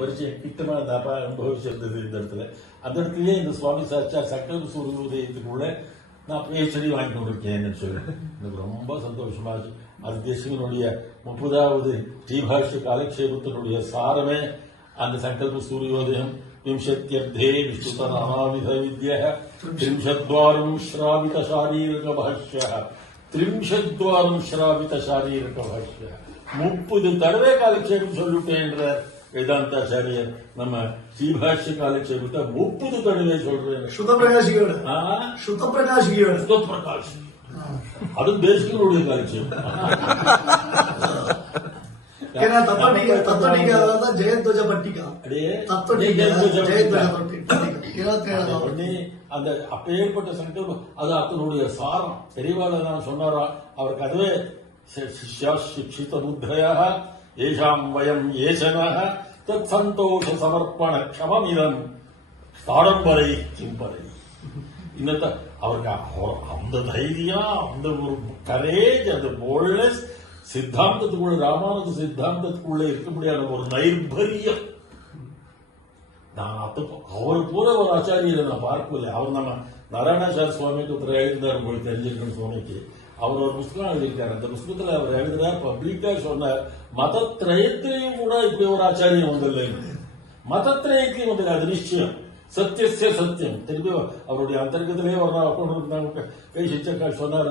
பரிச்சயம் கிட்டமா தாப்பா அனுபவிச்சிருந்தது இந்த இடத்துல. அந்த இடத்துலயே இந்த சுவாமி சாச்சார் சக்கர சூரிய உதயத்துக்குள்ள நான் PhD வாங்கி கொண்டிருக்கேன்னு சொல்லி எனக்கு ரொம்ப சந்தோஷமா இருக்கு. அது தேசிகனுடைய 30வது ஸ்ரீபாஷ்ய காலக்ஷேபத்தினுடைய சாரமே அந்த சங்கல்ப சூரியோதயம். விம்சத்யர்த்தே விஷ்ணுத நானாவித வித்யா த்ரிம்சத்வாரம் ஸ்ராவித சாரீரக பாஷ்ய 30 தடவை காலக்ஷேபம் சொல்லிட்டேன்ற வேதாந்தாச்சாரியர் நம்ம ஸ்ரீபாஷ்ய காலக்ஷேபத்தை 30 தடவை சொல்றேன். சுதப்பிரகாஷியோட அது தேசிகனுடைய காலக்ஷேபம். ஜெயத்வஜ பட்டிகா அந்த அப்பேற்பட்ட சங்கல்பம் அது அதனுடைய சாரம். பெரியவாள நான் சொன்னாரா அவருக்கு அதுவே சிஷ்யா சிக்ஷித புத்தயா ஏஷாம் வயம் ஏசனः தத் சந்தோஷ சமர்ப்பண க்ஷமமிதம் தாடம்பரை கிம்பரை. இன்னத்த அவருக்கு அந்த தைரியம், அந்த ஒரு கரேஜ், அந்த போல்ட்னஸ் சித்தாந்தத்துக்குள்ள ராமானுஜ சித்தாந்தத்துக்குள்ள இருக்க முடியாத ஒரு நைர்பரியம். நான் அவர் போல ஒரு ஆச்சாரியரை நான் பார்க்கவில்லை. அவர் நம்ம நாராயணாச்சார சுவாமிக்கு ஒருத்தர் எழுதினார், உங்களுக்கு தெரிஞ்சிருக்கணும் சுவாமிக்கு. அவர் ஒரு புஸ்தகம் எழுதியிருக்காரு. அந்த புஸ்தகத்தில் அவர் எழுதினார், பப்ளிக்கா சொன்னார், மதத்திரயத்திலையும் கூட இப்படி ஒரு ஆச்சாரியம் வந்தில்லை. மதத்திரயத்திலையும் வந்தில்லை, அது நிச்சயம். சத்தியசிய சத்தியம். திருப்பி அவருடைய அந்தர்கத்திலே ஒரு நாள் பேசிச்சக்கா சொன்னார்,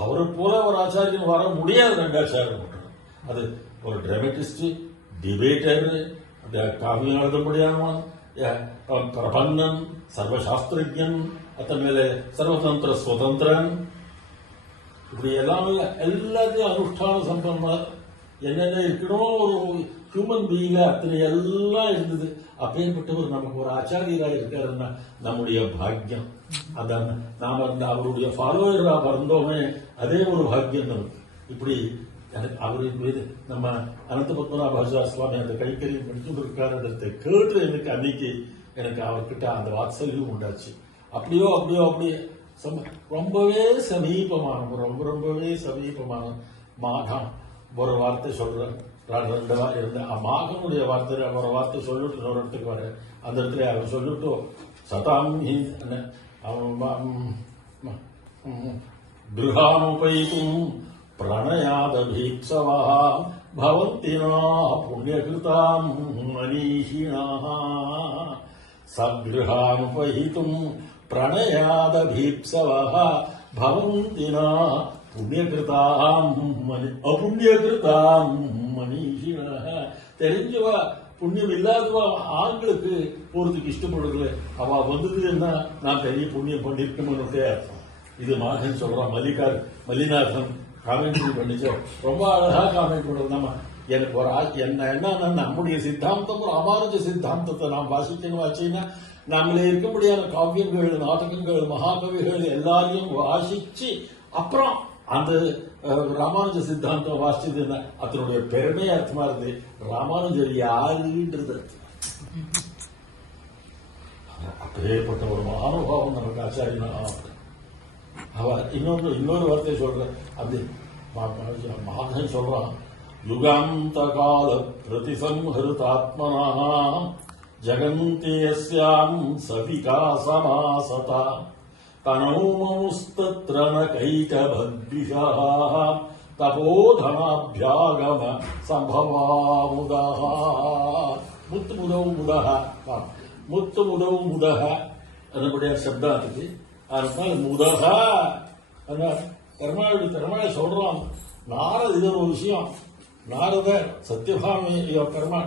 அவரை போல ஒரு ஆச்சாரியன் வர முடியாது. ரெண்டாச்சாரம் அது ஒரு டிராமட்டிஸ்ட், டிபேட்டர், காவியம் எழுத முடியாதவன், பிரபன்னன், சர்வசாஸ்திரஜன், அத்தமேலே சர்வதந்திர சுதந்திரன், இப்படி எல்லாம் எல்லாத்தையும் அனுஷ்டான சம்பந்தம் என்னென்ன இருக்கணும் ஒரு ஹியூமன் பீயிங்க அத்தனை எல்லாம் இருந்தது. அப்பேற்பட்டவர் நமக்கு ஒரு ஆச்சாரியராக இருக்காருன்னா நம்முடைய பாக்கியம். அதான் நாம அவருடைய ஃபாலோவரா பிறந்தோமே, அதே ஒரு பாக்கியம் நமக்கு. இப்படி எனக்கு அவரின் மீது நம்ம அனந்த பத்மநாபாச்சார சுவாமி அந்த கைக்கரியம் படிச்சுட்டு இருக்காருன்றதை கேட்டு எனக்கு அன்னைக்கு எனக்கு அவர்கிட்ட அந்த வாத்சல்யம் உண்டாச்சு. அப்படியே ரொம்பவே சமீபமான ரொம்பவே சமீபமான மாகம் ஒரு வார்த்தை சொல்றேன். 2 இருந்த மாகனுடைய வார்த்தை ஒரு வார்த்தை சொல்லிட்டு இன்னொரு இடத்துக்கு வர அந்த இடத்துல அவர் சொல்லிட்டு சதாம் கிருஹாமுபைதும் பிரணயாதபீப்சவா பவந்தினா புண்ணியகிருதாம் மனீஷிணா. சகிருஹாமுபைதும் பிரணயாதபீப்சவா பவந்தினா புண்ணியகிருதாம் அபுண்ணியகிருதாம் மனீஷிணா. தெரிஞ்சவா புண்ணியம் இல்லாதவா ஆண்களுக்கு போறதுக்கு இஷ்டப்படுறதுல அவ வந்ததுன்னா நான் பெரிய புண்ணியம் பண்ணிருக்கணும்னு அர்த்தம். இது மாகன் சொல்றான். மல்லிநாதன் காமெண்ட்ரி பண்ணிச்சோ ரொம்ப அழகா காமெண்ட் பண்றது. நம்ம எனக்கு ஒரு என்ன நம்முடைய சித்தாந்தம் ராமானுஜ சித்தாந்தத்தை நாம் வாசிக்கணும் ஆச்சுன்னா நம்மளே இருக்க முடியாத காவியங்கள், நாடகங்கள், மகாகவிகள் எல்லாரையும் வாசிச்சு அப்புறம் அந்த ராமானுஜ சித்தாந்தம் வாசிச்சதுன்னா அதனுடைய பெருமை அர்த்தமா இருந்து ராமானுஜர் யாருன்றது அப்பேற்பட்ட ஒரு மகானுபாவம் நமக்கு ஆச்சாரியனா. அவர் இன்னொரு வார்த்தையை சொல்ற அப்படி மாகன் சொல்றான், யுகாந்த கால பிரதிசம்ஹருதாத்மனா ஜகந்தேஸ்யாம் சவிகாசமாசதா தனோமமுஸ்தத்ர ந கைகபத்விஷா தபோதனாபியாகம சம்பவாமுதஹ. முத்து முதவு முதஹ அதனுடைய சப்தாத்துக்கு அதனால முதஹா கர்மாவுடைய சொல்றான். நாரத இது ஒரு விஷயம். நாரத சத்யபாமி கர்மா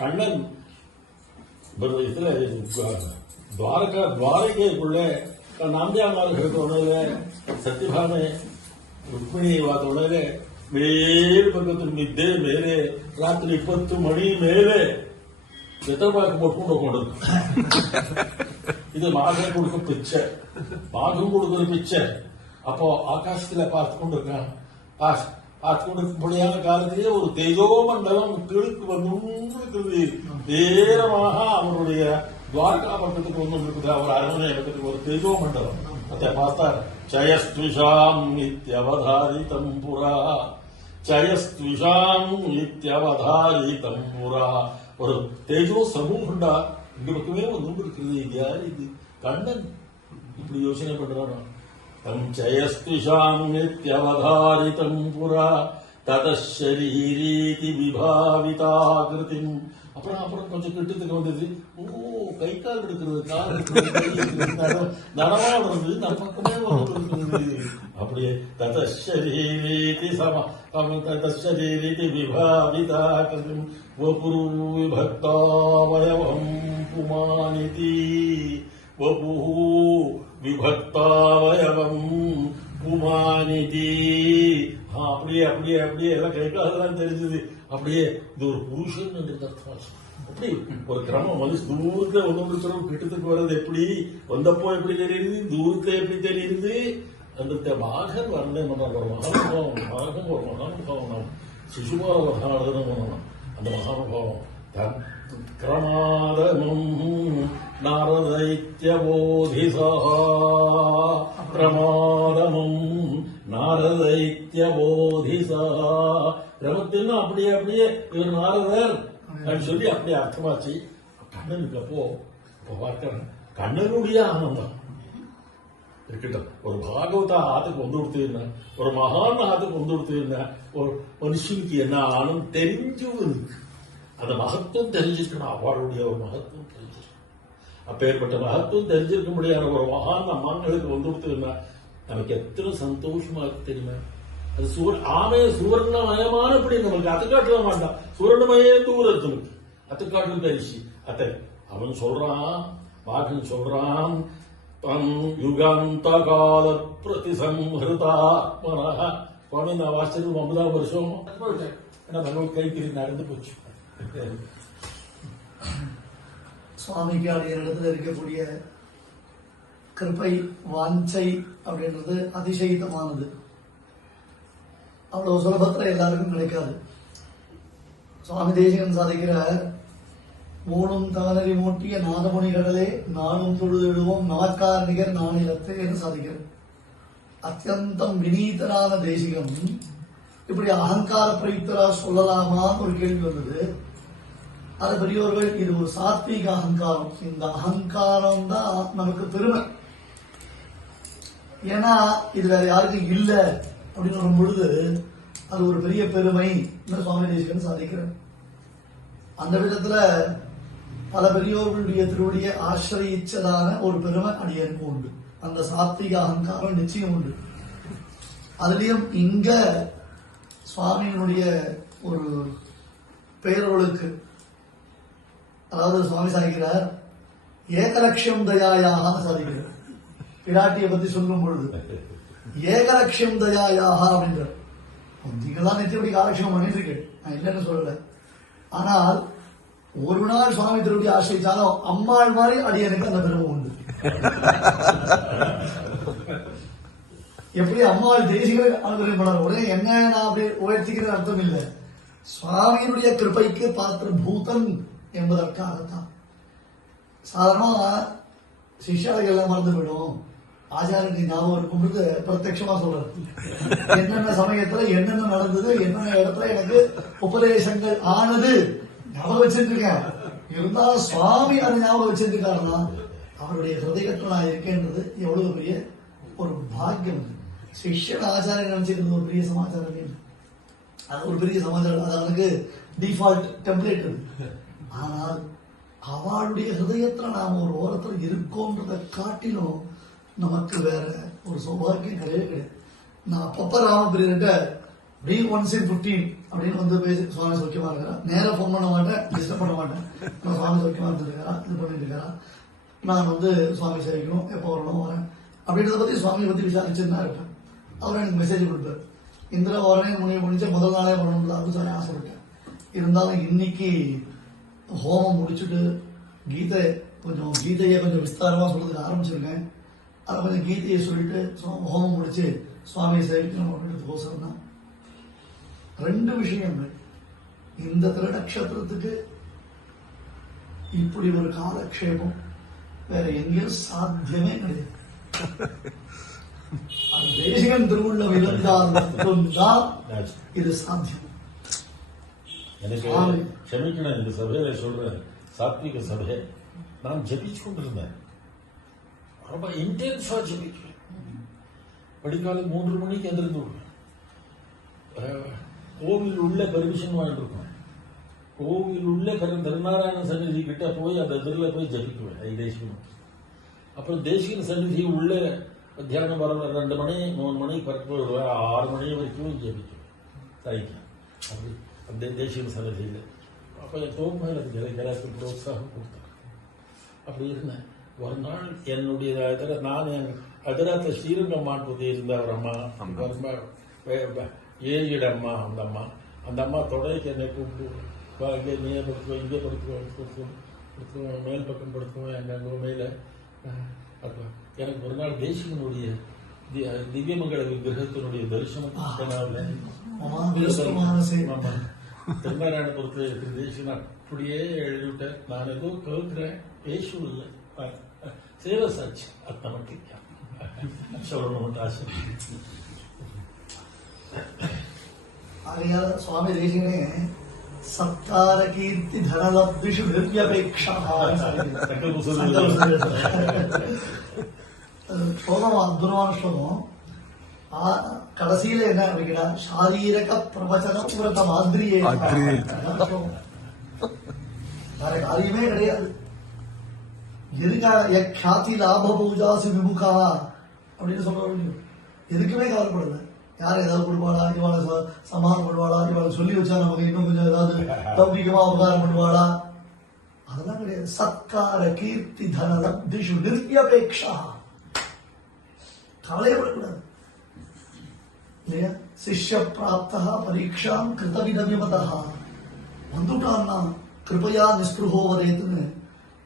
கண்ணன் இதுல துவாரகைக்குள்ள நாந்தியாமார்களுக்கு ஒண்ணுல சத்யபாமே ருக்மிணி ஒண்ணுல மேல் பக்கத்து மித்தே மேலே ராத்திரி 10 மணி மேலே எத்தனை போட்டு இது மாகம் கொடுக்க பிச்சை, மாகம் கொடுக்கிற பிச்சை. அப்போ ஆகாசத்துல பார்த்து கொண்டிருக்கான். பார்த்து கொண்டிருக்கபடியான காலத்திலேயே ஒரு தேஜோமண்டலம் கிழக்கு வந்து நேரமாக அவருடைய துவாரகா பக்கத்துக்கு வந்து இருக்குது. அவர் அரண்மனை பக்கத்துக்கு ஒரு தேஜோமண்டலம் அதை பார்த்தார். ஜயஸ்துஷாம் நித்யவதாரிதம் புரா ஜயஸ்துஷாம் நித்யவதாரிதம் புரா. ஒரு தேஜோ சமூகண்டா இங்க பக்கமே ஒரு நூல் இருக்கிறது. இது யாரு? இது கண்ணன் இப்படி யோசனை பண்றானா? தம் ஜயஸ்துஷாம் நித்யவதாரிதம் புரா ததரீரீதி விபாவிதாகிருதிம். அப்புறம் கொஞ்சம் கிட்டத்துக்கு வந்தது. ஓ, கை கால் எடுக்கிறது, கால் எடுக்கிறது, நடமாடுறது, நம்ம பக்கமே வந்து அப்படியே ததரீரீதி ததரீரீதி விபாவிதாகிருதிம் வபுரு விபக்தாவயவம் புமானிதி. வபு விபக்தாவயவம் புமானிதி. அப்படியே அப்படியே அப்படியே எல்லாம் கை காலெல்லாம் தெரிஞ்சது. அப்படியே இது ஒரு புருஷன் என்று அர்த்தம். அப்படி ஒரு கிரமம் வந்து தூரத்துல ஒன்று கிட்டத்துக்கு வர்றது எப்படி, வந்தப்போ எப்படி தெரியுது, தூரத்துல எப்படி தெரியுது. அந்த மாகன் வரணும் ஒரு மகானுபாவம், மாகன் ஒரு மகானுபாவம். நாம் சிசுபால மகானதனம் பண்ணணும். அந்த மகானுபாவம் கிரமாதமும் நாரதைத்யபோதிசா. பிரமாதமும் நாரதைத்யபோதிசா. கிரமத்தின்னா அப்படியே அப்படியே இவர் நாரதர் சொல்லி அப்படியே அர்த்தமாச்சு. கண்ணனுக்கு அப்போ பார்க்கிறேன், கண்ணனுடைய ஆனந்தம் இருக்கட்டும். ஒரு பாகவத ஆத்துக்கு வந்து கொடுத்தீங்கன்னா, ஒரு மகான் ஆத்துக்கு வந்து கொடுத்தீங்கன்னா, ஒரு மனுஷனுக்கு என்ன ஆனந்தம் தெரிஞ்சவனுக்கு அந்த மகத்துவம் தெரிஞ்சிருக்கணும். அவளுடைய ஒரு மகத்துவம் தெரிஞ்சிருக்கணும். அப்பேற்பட்ட மகத்துவம் தெரிஞ்சிருக்க முடியாத ஒரு மகான் அம்மாங்களுக்கு வந்து கொடுத்தீங்கன்னா நமக்கு எத்தனை சந்தோஷமா இருக்கு தெரியுமா? அது ஆமே சுவர்ணமயமான இப்படி நமக்கு அத்துக்காட்டுல மாட்டான். சுவர்ணமயே தூரத்துக்கு அத்துக்காட்டு பரிசு அத்தை அவன் சொல்றான், பாகன் சொல்றான், தம் யுகாந்த கால பிரதிசம்ஹிருதாத்மனா. சுவாமி நான் வாசிச்சது 9ஆம் வருஷம். ஏன்னா பகவத் கைப்பிரி நடந்து போச்சு. சுவாமிக்கு இடத்துல இருக்கக்கூடிய கிருபை வாஞ்சை அப்படின்றது அதிசயித்தமானது. அவ்வளவு சுலபத்துல எல்லாருக்கும் கிடைக்காது. சுவாமி தேசிகன் சாதிக்கிற மூணும் தவனறி மூட்டிய நாதமுனி கடலே நானும் தொழுதிடுவோம் நமக்கார் நிகர் நானிலத்து என்று சாதிக்கிறார். அத்தியந்தம் வினீதரான தேசிகம் இப்படி அகங்கார பிரயுக்தரா சொல்லலாமான்னு ஒரு கேள்வி வந்தது. அது பெரியவர்கள் இது ஒரு சாத்வீக அகங்காரம். இந்த அகங்காரம் தான் நமக்கு பெருமை. ஏன்னா இது வேற யாருக்கும் இல்ல அப்படின்னு வரும் பொழுது அது ஒரு பெரிய பெருமை சுவாமி தேசிகன் சாதிக்கிறார். அந்த விதத்துல பல பெரியோர்களுடைய திருவடியை ஆசிரியச்சதான ஒரு பெருமை அடியனுக்கு உண்டு. அந்த சாத்விக அகங்காரம் நிச்சயம் உண்டு. அதுலயும் இங்க சுவாமியினுடைய ஒரு பேரொழுக்கு, அதாவது சுவாமி சாதிக்கிறார் ஏகலட்சம் தயாயாக சாதிக்கிறார். பிராட்டியை பத்தி சொல்லும் பொழுது ஏகலட்சம் தயாயாக அப்படின்றார். நீங்களாம் நிச்சயப்படி காலட்சம் பண்ணிட்டு இருக்கு, நான் இல்லைன்னு சொல்லல. ஆனால் ஒரு நாள் சுவாமி திருவடி ஆசிரிச்சாலும் அம்மாள் மாதிரி அடியனுக்கு அந்த பெருமை உண்டு. எப்படி அம்மாள் தேசிகளை அனுகிரகம் பண்ணார். உடனே என்ன நான் அப்படி உயர்த்திக்கிற அர்த்தம் இல்லை, சுவாமியினுடைய கிருபைக்கு பாத்திர பூதன் என்பதற்காகத்தான். சாதாரணமா சிஷ்யாளுக்கு எல்லாம் மறந்து போயிடும், ஆச்சாரியனுக்கு ஞாபகம் இருக்கும்போது பிரத்யட்சமா சொல்றது. என்னென்ன சமயத்துல என்னென்ன நடந்தது, என்னென்ன இடத்துல எனக்கு உபதேசங்கள் ஆனது ஞாபகம் வச்சிருக்கேன். இருந்தாலும் சுவாமி அதை ஞாபகம் வச்சிருக்காருன்னா அவருடைய ஹிருதயத்தில் நான் இருக்கேன்றது எவ்வளவு பெரிய ஒரு பாக்கியம். சிஷ்யன் ஆச்சாரியன் நினைச்சிருந்தது ஒரு பெரிய சமாச்சாரம், அது ஒரு பெரிய சமாச்சாரம், அது அவனுக்கு டிஃபால்ட் டெம்ப்ளேட். ஆனால் அவளுடைய ஹிருதயத்துல நாம ஒரு ஓரத்தில் இருக்கோன்றதை காட்டிலும் நமக்கு வேற ஒரு சௌபாகியம் கிடையவே கிடையாது. நான் அப்பப்ப ராமபிரியர்கிட்ட ஒன்ஸ் இன் 15 அப்படின்னு வந்து பேசி சுவாமி சௌக்கியமா இருக்கிறான். நேரம் ஃபோன் பண்ண மாட்டேன், டிஸ்டர்ப் பண்ண மாட்டேன். நான் சுவாமி சௌக்கியமா இருந்துருக்கிறா, இது பண்ணிட்டு இருக்கிறா, நான் வந்து சுவாமி சேவிக்கணும், எப்போ வரணும் வரேன் அப்படின்றத பத்தி சுவாமியை பத்தி விசாரிச்சுதான் இருப்பேன். அவர் எனக்கு மெசேஜ் கொடுப்பார், இந்திரா வரேன் முடிய முடிஞ்ச முதல் நாளே வரணும்ல அப்படின்னு சொல்லி ஆசைப்பட்டேன். இருந்தாலும் இன்னைக்கு ஹோமம் முடிச்சுட்டு கீதையை கொஞ்சம் விஸ்தாரமா சொல்றதுக்கு ஆரம்பிச்சிருக்கேன். அதை கொஞ்சம் கீதையை சொல்லிட்டு ஹோமம் முடிச்சு சுவாமியை சேவிக்கணும் அப்படின்றதுக்கோசரம் தான். 2 விஷயங்கள். இந்த திருநக்ஷத்திரத்துக்கு இப்படி ஒரு காலக்ஷேபம் வேற எங்கேயும் சாத்தியமே கிடையாது. அது தேசிகன் திருவுள்ளம் இருந்தால் மட்டும்தான் இது சாத்தியம். எனக்கு க்ஷமிக்கணும், இந்த சபையில சொல்ற சாத்விக சபை நான் ஜபிச்சு கொண்டிருந்தேன். ரொம்ப இன்டென்ஸா ஜபிக்கிறேன். படிக்காலை 3 மணிக்கு எந்திருந்து விடுவேன். கோவில் உள்ள பெர்மிஷன் வாங்கிட்டு கோவில் உள்ள திருநாராயண சன்னிதி கிட்ட போய் அந்த எதிரில் போய் ஜபிக்குவேன் தேசிகன். அப்புறம் தேசிகன் சன்னிதி உள்ள தியானம் வர 2 மணி 3 மணி கரெக்ட் போயிடுவேன். 6 மணி வரைக்கும் ஜபிக்குவேன் தாய்க்கு. அப்படி அந்த தேசிகன் சன்னிதியில் அப்போ என் தோல் மேலே எனக்கு புரோத்சாகம் கொடுத்தாங்க. அப்படி இருந்தேன். ஒரு நாள் என்னுடைய நான் என் அதிராத்த ஸ்ரீரங்கம்மான் பற்றி இருந்த ஒரு அம்மா, ஏழிட அம்மா, அந்த அம்மா தொடைக்கு என்னை கூப்பிட்டு இங்கே நீயே படுத்துவோம், இங்கே படுத்துவோம், மேல் பக்கம் படுத்துவோம், எங்க மேல. அப்போ எனக்கு ஒரு நாள் தேசிகனுடைய திவ்யமங்கல விக்கிரகத்தினுடைய தரிசனம் திருநாராயணபுரத்தில் இருக்கிற தேசிகன் அப்படியே எழுதிவிட்டேன். நான் ஏதோ கேட்கிறேன், பேசும் இல்லை, சேவை சாட்சி அத்தை மட்டும் சொல்லணும்னு ஆசை. ஆகையால சுவாமி தேசிகனே சத்கார கீர்த்தி தனலப்திஷு நிர்யபேக்ஷா ஸ்லோகம் அற்புதமான ஸ்லோகம். கடைசியில என்ன வைக்கிறார், சாரீரக பிரவச்சன விரத மாதிரியே. வேற காரியமே கிடையாது. எதுக்காக ख्याति லாப பூஜாசி விமுகா அப்படின்னு சொல்ல எதுக்குமே கவலைப்படல. யார் ஏதாவது கொடுப்பாளா, இவாளை சமாதானம் பண்ணுவாளா, இவாளை சொல்லி வச்சா நமக்கு இன்னும் கொஞ்சம் ஏதாவது லௌகிகமா உபகாரம் பண்ணுவாளா, அதெல்லாம் கிடையாது. சத்கார கீர்த்தி தன லப்திஷு நிர்யபேக்ஷா, கவலையப்படக்கூடாது இல்லையா. சிஷ்ய பிராப்தா பரீட்சாம் கிருதவிதவிமதா வந்துட்டான்னா கிருபையா நிஸ்பிருகோவதேத்துன்னு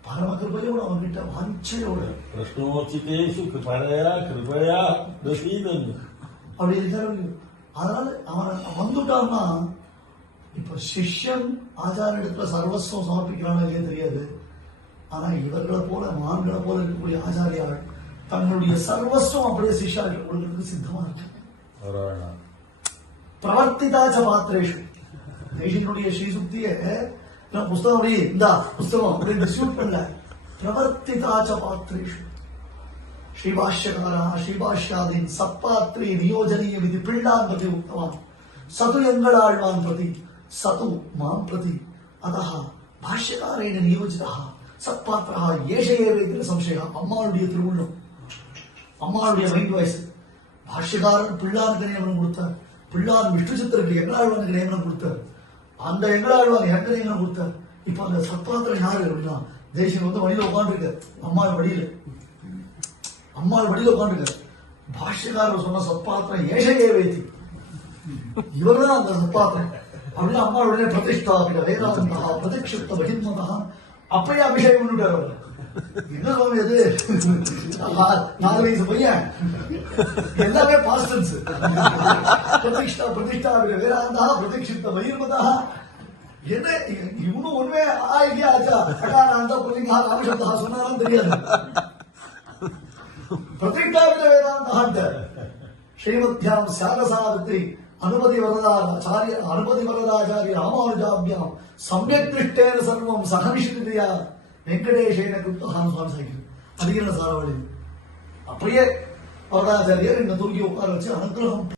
பரம கிருபையோட அவன்கிட்ட வாஞ்சையோட பிரஷ்னோச்சிதேஷு கிருபையா கிருபையா அப்படி இருக்காரு. அதனால அவன் வந்துட்டான்னா இப்ப சிஷ்யன் ஆச்சாரியத்துல சர்வஸ்வம் சமர்ப்பிக்கிறானோ இல்லையே தெரியாது. ஆனா இவர்களை போல மான்களை போல இருக்கக்கூடிய ஆச்சாரியால் தன்னுடைய சர்வஸ்வம் அப்படியே சிஷ்யாவுக்கு கொடுக்கிறதுக்கு சித்தமா இருக்காங்க. பிரவர்த்திதாச்ச பாத்திரேஷு தேசிகனுடைய ஸ்ரீசுக்திய புஸ்தகம் அப்படி இந்த புஸ்தகம் அப்படின்னு டிஸ்ட்ரிபியூட் பண்ணல. பிரவர்த்திதாச்ச பாத்திரேஷு ஸ்ரீபாஷ்யகாரா ஸ்ரீபாஷ்யாதீன் சத்பாத்ரே நியோஜனீய விதி பிள்ளான் பிரதி உக்தவான் சது எங்களாழ்வான் பிரதி சது மாம் பிரதி அதஹ பாஷ்யகாரேன நியோஜிதா சத்பாத்ரா ஏஷ ஏவேதிர சம்சயா. அம்மாளுடைய திருவுள்ளம், அம்மாளுடைய மைண்ட் வாய்ஸ். பாஷ்யகாரன் பிள்ளானுக்கு நியமனம் கொடுத்தார், பிள்ளான் விஷ்ணு சித்தருக்கு எங்களாழ்வானுக்கு நியமனம் கொடுத்தார், அந்த எங்களாழ்வான் எனக்கு நியமனம் கொடுத்தார். இப்ப அந்த சத்பாத்திரம் யாரு அப்படின்னா தேசியம் வந்து வழியில உட்காந்துருக்காரு, அம்மாள் வழியில, அம்மாள் வழியில உட்காந்துருக்காரு. பாஷ்யக்காரர் சொன்ன சத்பாத்திரம் ஏஷையே வைத்தி, இவர்தான் அந்த சத்பாத்திரம் அப்படின்னா அம்மாள் உடனே பிரதிஷ்டாபிட வேதாந்தா பிரதிக்ஷிப்த பகிர்மதா அப்பயே அபிஷேகம் பண்ணிட்டார். அவர் என்ன சுவாமி அது 4 வயசு பையன், எல்லாமே பாஸ்டன்ஸ். பிரதிஷ்டா பிரதிஷ்டாபிட வேதாந்தா பிரதிக்ஷிப்த பகிர்மதா என்ன இவனும் ஒண்ணுமே ஆயிக்கே ஆச்சா அகாராந்தா புல்லிங்கா ராமசப்தா சொன்னாலும் தெரியாது. பிரதிஷ்டாபிட வேதாந்தா ஸ்ரீமத்யாம் சாரசாவித்ரி அனுமதி வரதாச்சாரிய ராமானுஜாபியாம் சமயக் திருஷ்டேன சர்வம் சகமிஷ்டியா வெங்கடேஷேன கிருப்தஹான் சுவாமி சாய்க்கிறது அதிகரண சாரவழி. அப்படியே வரதாச்சாரியர் என்ன தூக்கி உட்கார வச்சு அனுகிரகம்